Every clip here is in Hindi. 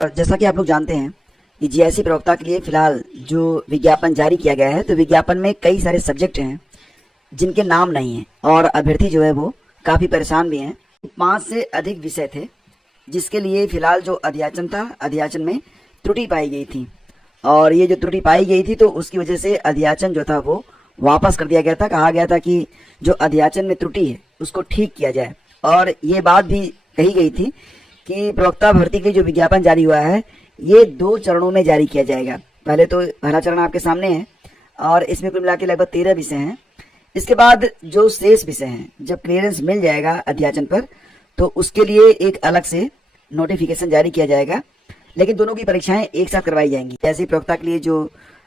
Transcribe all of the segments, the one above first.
और जैसा कि आप लोग जानते हैं कि जीआईसी प्रवक्ता के लिए फिलहाल जो विज्ञापन जारी किया गया है, तो विज्ञापन में कई सारे सब्जेक्ट हैं जिनके नाम नहीं हैं और अभ्यर्थी जो है वो काफ़ी परेशान भी हैं। 5 से अधिक विषय थे जिसके लिए फिलहाल जो अध्याचन था, अध्याचन में त्रुटि पाई गई थी और ये जो त्रुटि पाई गई थी तो उसकी वजह से अध्याचन जो था वो वापस कर दिया गया था। कहा गया था कि जो अध्याचन में त्रुटि है उसको ठीक किया जाए और ये बात भी कही गई थी कि प्रवक्ता भर्ती के लिए जो विज्ञापन जारी हुआ है ये 2 चरणों में जारी किया जाएगा। पहले तो पहला चरण आपके सामने है और इसमें कुल मिला के लगभग 13 विषय हैं। इसके बाद जो शेष विषय हैं, जब क्लियरेंस मिल जाएगा अध्याचन पर तो उसके लिए एक अलग से नोटिफिकेशन जारी किया जाएगा, लेकिन दोनों की परीक्षाएं एक साथ करवाई जाएंगी। जैसे प्रवक्ता के लिए जो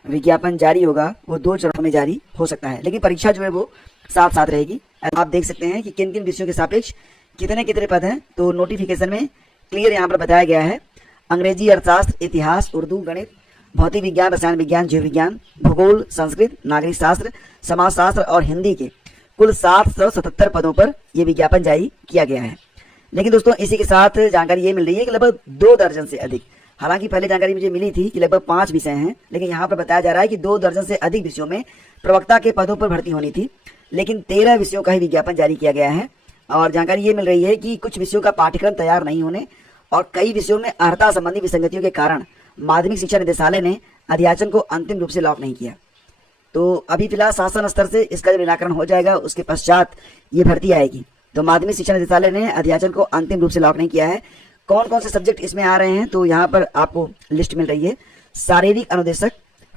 विज्ञापन जारी होगा वो 2 चरणों में जारी हो सकता है, लेकिन परीक्षा जो है वो साथ साथ रहेगी। आप देख सकते हैं कि किन किन विषयों के सापेक्ष कितने कितने पद हैं, तो नोटिफिकेशन में क्लियर यहाँ पर बताया गया है। अंग्रेजी, अर्थशास्त्र, इतिहास, उर्दू, गणित, भौतिक विज्ञान, रसायन विज्ञान, जीव विज्ञान, भूगोल, संस्कृत, नागरिक शास्त्र, समाजशास्त्र और हिंदी के कुल 777 पदों पर यह विज्ञापन जारी किया गया है। लेकिन दोस्तों इसी के साथ जानकारी ये मिल रही है कि लगभग 2 दर्जन से अधिक, हालांकि पहले जानकारी मुझे मिली थी कि लगभग 5 विषय हैं, लेकिन यहाँ पर बताया जा रहा है कि 2 दर्जन से अधिक विषयों में प्रवक्ता के पदों पर भर्ती होनी थी, लेकिन 13 विषयों का ही विज्ञापन जारी किया गया है। और जानकारी ये मिल रही है कि कुछ विषयों का पाठ्यक्रम तैयार नहीं होने और कई विषयों में अर्हता संबंधी विसंगतियों के कारण माध्यमिक शिक्षा निदेशालय ने अध्याचन को अंतिम रूप से लॉक नहीं किया। तो अभी फिलहाल शासन स्तर से इसका निराकरण हो जाएगा, उसके पश्चात ये भर्ती आएगी। तो माध्यमिक शिक्षा निदेशालय ने अध्याचन को अंतिम रूप से लॉक नहीं किया है। कौन कौन से सब्जेक्ट इसमें आ रहे हैं तो यहाँ पर आपको लिस्ट मिल रही है। शारीरिक अनुदेशक,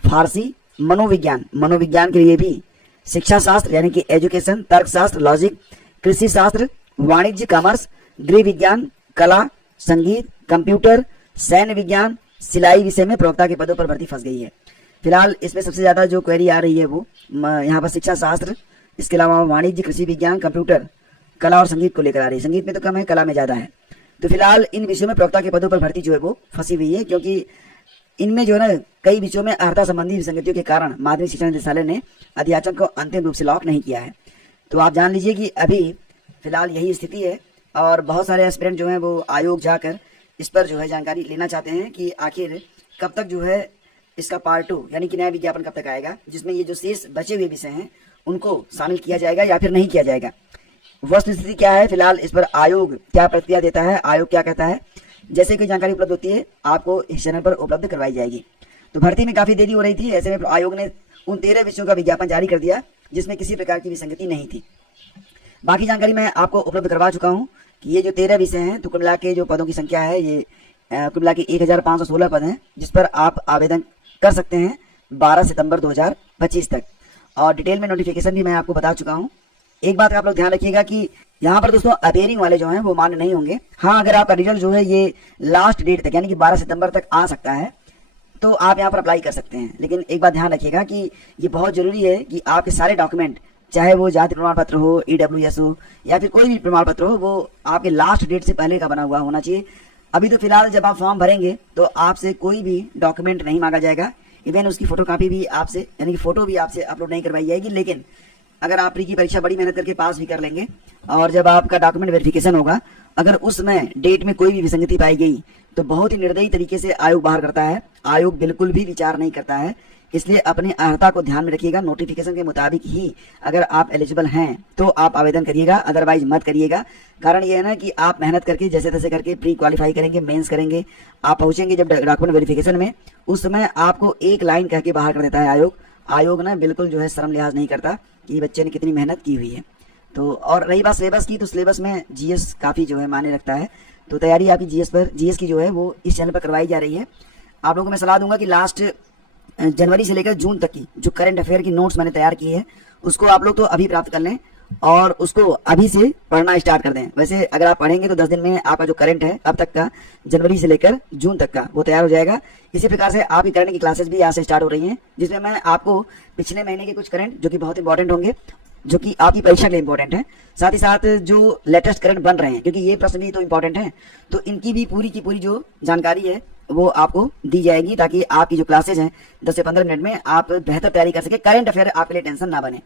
फारसी, मनोविज्ञान, मनोविज्ञान के लिए भी शिक्षा शास्त्र यानी कि एजुकेशन, तर्कशास्त्र, लॉजिक, कृषि शास्त्र, वाणिज्य, कॉमर्स, गृह विज्ञान, कला, संगीत, कंप्यूटर, सैन्य विज्ञान, सिलाई विषय में प्रवक्ता के पदों पर भर्ती फंस गई है। फिलहाल इसमें सबसे ज्यादा जो क्वेरी आ रही है वो यहाँ पर शिक्षा शास्त्र, इसके अलावा वाणिज्य, कृषि विज्ञान, कंप्यूटर, कला और संगीत को लेकर आ रही है। संगीत में तो कम है, कला में ज्यादा है। तो फिलहाल इन विषयों में प्रवक्ता के पदों पर भर्ती जो है वो फंसी हुई है, क्योंकि इनमें जो है ना कई विषयों में अर्हता संबंधी विसंगतियों के कारण माध्यमिक शिक्षा निदेशालय ने अध्याचन को अंतिम रूप से लॉक नहीं किया है। तो आप जान लीजिए कि अभी फिलहाल यही स्थिति है और बहुत सारे एस्पिरेंट जो हैं वो आयोग जाकर इस पर जो है जानकारी लेना चाहते हैं कि आखिर कब तक जो है इसका पार्ट 2 यानी कि नया विज्ञापन कब तक आएगा, जिसमें ये जो शेष बचे हुए विषय हैं उनको शामिल किया जाएगा या फिर नहीं किया जाएगा। वस्तुस्थिति क्या है, फिलहाल इस पर आयोग क्या प्रतिक्रिया देता है, आयोग क्या कहता है, जैसे कोई जानकारी उपलब्ध होती है आपको इस चैनल पर उपलब्ध करवाई जाएगी। तो भर्ती में काफी देरी हो रही थी, ऐसे में आयोग ने उन 13 विषयों का विज्ञापन जारी कर दिया जिसमें किसी प्रकार की विसंगति नहीं थी। बाकी जानकारी मैं आपको उपलब्ध करवा चुका हूँ कि ये जो 13 विषय हैं तो कुल मिला के जो पदों की संख्या है ये कुल मिला के 1516 पद हैं, जिस पर आप आवेदन कर सकते हैं 12 सितंबर 2025 तक। और डिटेल में नोटिफिकेशन भी मैं आपको बता चुका हूँ। एक बात आप लोग ध्यान रखिएगा कि यहाँ पर दोस्तों अपेयरिंग वाले जो हैं वो मान्य नहीं होंगे। हाँ, अगर आपका रिजल्ट जो है ये लास्ट डेट तक यानी कि 12 सितंबर तक आ सकता है तो आप यहाँ पर अप्लाई कर सकते हैं। लेकिन एक बात ध्यान रखिएगा कि ये बहुत जरूरी है कि आपके सारे डॉक्यूमेंट, चाहे वो जाति प्रमाण पत्र हो, EWS हो या फिर कोई भी प्रमाण पत्र हो, वो आपके लास्ट डेट से पहले का बना हुआ होना चाहिए। अभी तो फिलहाल जब आप फॉर्म भरेंगे तो आपसे कोई भी डॉक्यूमेंट नहीं मांगा जाएगा, इवन उसकी फोटोकॉपी भी आपसे यानी कि फोटो भी आपसे अपलोड नहीं करवाई जाएगी। लेकिन अगर आप प्री की परीक्षा बड़ी मेहनत करके पास भी कर लेंगे और जब आपका डॉक्यूमेंट वेरिफिकेशन होगा, अगर उसमें डेट में कोई भी विसंगति पाई गई तो बहुत ही निर्दयी तरीके से आयोग बाहर करता है। आयोग बिल्कुल भी विचार नहीं करता है, इसलिए अपनी अर्हता को ध्यान में रखिएगा। नोटिफिकेशन के मुताबिक ही अगर आप एलिजिबल हैं तो आप आवेदन करिएगा, अदरवाइज मत करिएगा। कारण ये है ना कि आप मेहनत करके जैसे तैसे करके प्री क्वालिफाई करेंगे, मेंस करेंगे, आप पहुंचेंगे जब डॉक्यूमेंट वेरिफिकेशन में, उस समय आपको एक लाइन कह के बाहर कर देता है आयोग। आयोग ना बिल्कुल जो है शर्म लिहाज नहीं करता कि बच्चे ने कितनी मेहनत की हुई है। तो और रही बात सिलेबस की, तो सिलेबस में GS काफ़ी जो है मायने रखता है। तो तैयारी आपकी GS की जो है वो इस चैनल पर करवाई जा रही है। आप लोगों को मैं सलाह दूंगा कि लास्ट जनवरी से लेकर जून तक की जो करंट अफेयर की नोट्स मैंने तैयार की है उसको आप लोग तो अभी प्राप्त कर लें और उसको अभी से पढ़ना स्टार्ट कर दें। वैसे अगर आप पढ़ेंगे तो 10 दिन में आपका जो करंट है अब तक का, जनवरी से लेकर जून तक का, वो तैयार हो जाएगा। इसी प्रकार से आपकी करंट की क्लासेस भी यहाँ से स्टार्ट हो रही हैं, जिसमें मैं आपको पिछले महीने के कुछ करंट जो कि बहुत इंपॉर्टेंट होंगे, जो कि आपकी परीक्षा के लिए इंपॉर्टेंट है, साथ ही साथ जो लेटेस्ट करंट बन रहे हैं, क्योंकि ये प्रश्न भी तो इंपॉर्टेंट है, तो इनकी भी पूरी की पूरी जो जानकारी है वो आपको दी जाएगी, ताकि आपकी जो क्लासेज हैं 10 से 15 मिनट में आप बेहतर तैयारी कर सके। करंट अफेयर आपके लिए टेंशन ना बने।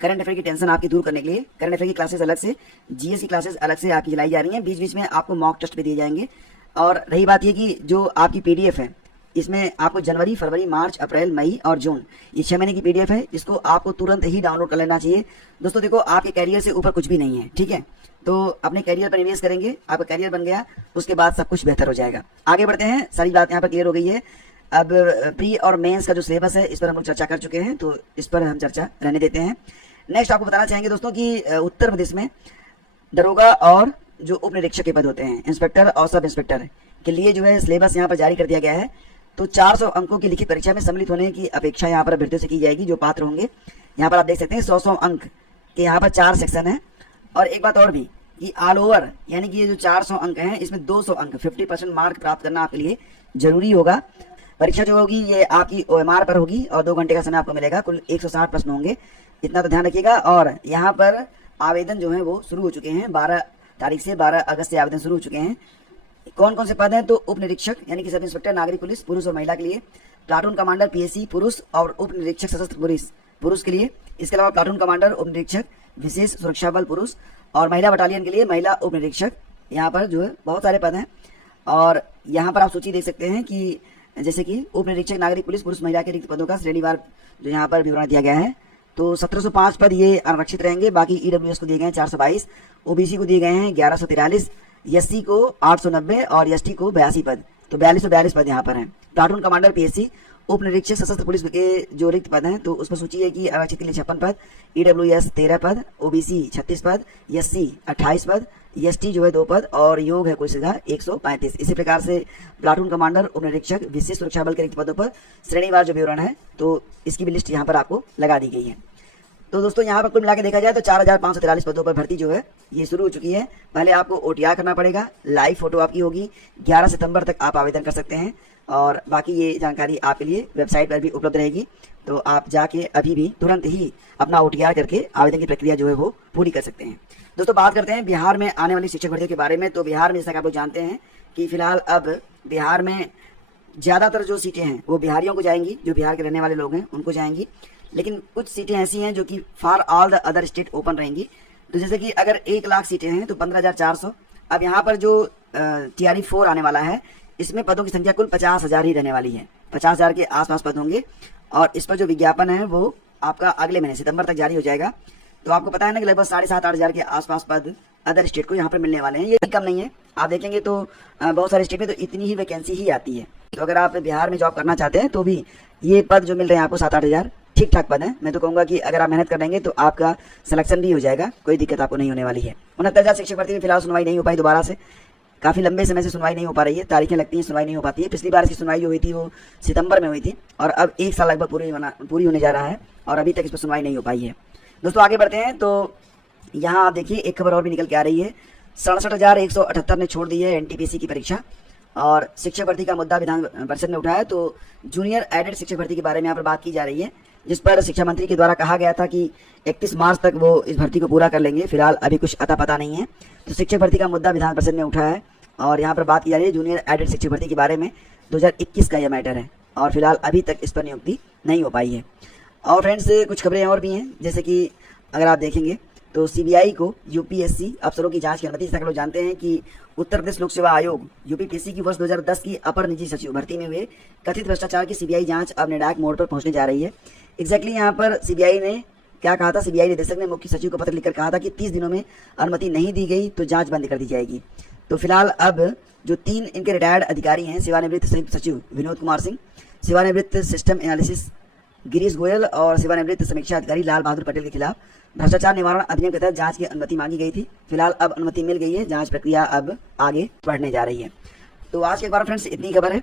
करंट अफेयर की टेंशन आपकी दूर करने के लिए करंट अफेयर की क्लासेस अलग से, GS की क्लासेस अलग से आपकी चलाई जा रही हैं। बीच बीच में आपको मॉक टेस्ट भी दिए जाएंगे। और रही बात ये कि जो आपकी पीडीएफ है, इसमें आपको जनवरी, फरवरी, मार्च, अप्रैल, मई और जून, ये 6 महीने की पीडीएफ है। इसको आपको तुरंत ही डाउनलोड कर लेना चाहिए। दोस्तों देखो, आपके कैरियर से ऊपर कुछ भी नहीं है, ठीक है। तो अपने कैरियर पर निवेश करेंगे, आपका कैरियर बन गया, उसके बाद सब कुछ बेहतर हो जाएगा। आगे बढ़ते हैं, सारी बात यहाँ पर क्लियर हो गई है। अब प्री और मेंस का जो सिलेबस है, इस पर हम लोग चर्चा कर चुके हैं, तो इस पर हम चर्चा रहने देते हैं। नेक्स्ट आपको बताना चाहेंगे दोस्तों कि उत्तर प्रदेश में दरोगा और जो उप निरीक्षक के पद होते हैं, इंस्पेक्टर और सब इंस्पेक्टर के लिए जो है सिलेबस यहाँ पर जारी कर दिया गया है। तो 400 अंकों की लिखित परीक्षा में सम्मिलित होने की अपेक्षा यहाँ पर अभ्यर्थियों से की जाएगी जो पात्र होंगे। यहाँ पर आप देख सकते हैं 100 अंक के यहाँ पर 4 सेक्शन है। और एक बात और भी कि ऑल ओवर, यानी कि ये जो 400 अंक हैं, इसमें 200 अंक 50% मार्क प्राप्त करना आपके लिए जरूरी होगा। परीक्षा जो होगी ये आपकी OMR पर होगी और 2 घंटे का समय आपको मिलेगा। कुल 160 प्रश्न होंगे, इतना तो ध्यान रखिएगा। और यहाँ पर आवेदन जो है वो शुरू हो चुके हैं, 12 तारीख से 12 अगस्त से आवेदन शुरू हो चुके हैं। कौन कौन से पद हैं? तो उप निरीक्षक यानी कि सब इंस्पेक्टर नागरिक पुलिस पुरुष और महिला के लिए, प्लाटून कमांडर PSC पुरुष और उप निरीक्षक सशस्त्र पुलिस पुरुष के लिए। इसके अलावा प्लाटून कमांडर उप निरीक्षक विशेष सुरक्षा बल पुरुष और महिला बटालियन के लिए महिला उप निरीक्षक। यहाँ पर जो है बहुत सारे पद हैं और यहाँ पर आप सूची देख सकते हैं कि जैसे कि उप निरीक्षक नागरिक पुलिस पुरुष महिला के रिक्त पदों का श्रेणीवार जो यहाँ पर विवरण दिया गया है। तो 1705 पद ये आरक्षित रहेंगे। बाकी EWS को दिए गए हैं 422, OBC को दिए गए हैं 1143, SC को 890 और ST को 82 पद। तो 4242 पद यहाँ पर हैं। प्लाटून कमांडर PSC उप निरीक्षक सशस्त्र पुलिस के जो रिक्त पद हैं, तो उसमें सूची है कि आरक्षित के लिए 56 पद, EWS 13 पद, OBC 36 पद, SC 28 पद, ST जो है 2 पद और योग है कुल सीधा 135। इसी प्रकार से प्लाटून कमांडर उप निरीक्षक विशेष सुरक्षा बल के रिक्त पदों पर श्रेणीवार जो विवरण है, तो इसकी भी लिस्ट यहाँ पर आपको लगा दी गई है। तो दोस्तों यहाँ पर कुल मिला के देखा जाए तो 4543 पदों पर भर्ती जो है ये शुरू हो चुकी है। पहले आपको OTR करना पड़ेगा, लाइव फोटो आपकी होगी, 11 सितंबर तक आप आवेदन कर सकते हैं और बाकी ये जानकारी आपके लिए वेबसाइट पर भी उपलब्ध रहेगी। तो आप जाके अभी भी तुरंत ही अपना OTR करके आवेदन की प्रक्रिया जो है वो पूरी कर सकते हैं। दोस्तों बात करते हैं बिहार में आने वाली शिक्षक भर्ती के बारे में। तो बिहार में जैसा कि आप लोग जानते हैं कि फिलहाल अब बिहार में ज़्यादातर जो सीटें हैं वो बिहारियों को जाएंगी, जो बिहार के रहने वाले लोग हैं उनको जाएंगी। लेकिन कुछ सीटें ऐसी हैं जो कि for all the other state open रहेंगी। तो जैसे कि अगर 1 लाख सीटें हैं तो 15,400। अब यहाँ पर जो TRE 4 आने वाला है, इसमें पदों की संख्या कुल 50,000 ही रहने वाली है। 50,000 के आसपास पद होंगे और इस पर जो विज्ञापन है वो आपका अगले महीने सितंबर तक जारी हो जाएगा। तो आपको पता है ना कि लगभग 7,500-8 हज़ार के आसपास पद अदर स्टेट को यहाँ पर मिलने वाले हैं। ये कम नहीं है, आप देखेंगे तो बहुत सारे स्टेट में तो इतनी ही वैकेंसी ही आती है। तो अगर आप बिहार में जॉब करना चाहते हैं तो भी ये पद जो मिल रहे हैं आपको 7-8 हज़ार ठीक ठाक पद है। मैं तो कहूँगा कि अगर आप मेहनत कर लेंगे तो आपका सिलेक्शन भी हो जाएगा, कोई दिक्कत आपको नहीं होने वाली है। 69,000 शिक्षक भर्ती में फिलहाल सुनवाई नहीं हो पाई दोबारा से, काफ़ी लंबे समय से सुनवाई नहीं हो पा रही है, तारीखें लगती हैं सुनवाई नहीं हो पाती है। पिछली बार इसकी सुनवाई जो हुई थी वो सितंबर में हुई थी और अब 1 साल लगभग पूरी होने जा रहा है और अभी तक इस पर सुनवाई नहीं हो पाई है। दोस्तों आगे बढ़ते हैं। तो यहाँ आप देखिए एक खबर और भी निकल के आ रही है। 67,178 ने छोड़ दी है NTPC की परीक्षा और शिक्षक भर्ती का मुद्दा विधान परिषद ने उठाया। तो जूनियर एडेड शिक्षक भर्ती के बारे में यहाँ पर बात की जा रही है, जिस पर शिक्षा मंत्री के द्वारा कहा गया था कि 31 मार्च तक वो इस भर्ती को पूरा कर लेंगे। फिलहाल अभी कुछ अता पता नहीं है। तो शिक्षक भर्ती का मुद्दा विधान परिषद ने उठाया है और यहाँ पर बात की जा रही है जूनियर एडेड शिक्षक भर्ती के बारे में। 2021 का यह मैटर है और फिलहाल अभी तक इस पर नियुक्ति नहीं हो पाई है। और फ्रेंड्स कुछ खबरें और भी हैं, जैसे कि अगर आप देखेंगे तो CBI को UPSC अफसरों की जांच की अनुमति। जैसा कि लोग जानते हैं कि उत्तर प्रदेश लोक सेवा आयोग UPPSC की वर्ष 2010 की अपर निजी सचिव भर्ती में हुए कथित भ्रष्टाचार की CBI जांच अब निर्णायक मोड़ पर पहुंचने जा रही है। एग्जैक्टली यहाँ पर CBI ने क्या कहा था? CBI निदेशक ने मुख्य सचिव को पत्र लिखकर कहा था कि 30 दिनों में अनुमति नहीं दी गई तो जांच बंद कर दी जाएगी। तो फिलहाल अब जो 3 इनके रिटायर्ड अधिकारी हैं, सेवानिवृत्त संयुक्त सचिव विनोद कुमार सिंह, सेवानिवृत्त सिस्टम एनालिसिस गिरीश गोयल और सेवानिवृत्त समीक्षा अधिकारी लाल बहादुर पटेल के खिलाफ भ्रष्टाचार निवारण अधिनियम के तहत जांच की अनुमति मांगी गई थी। फिलहाल अब अनुमति मिल गई है, जांच प्रक्रिया अब आगे बढ़ने जा रही है। तो आज के अखबार फ्रेंड्स इतनी खबर है।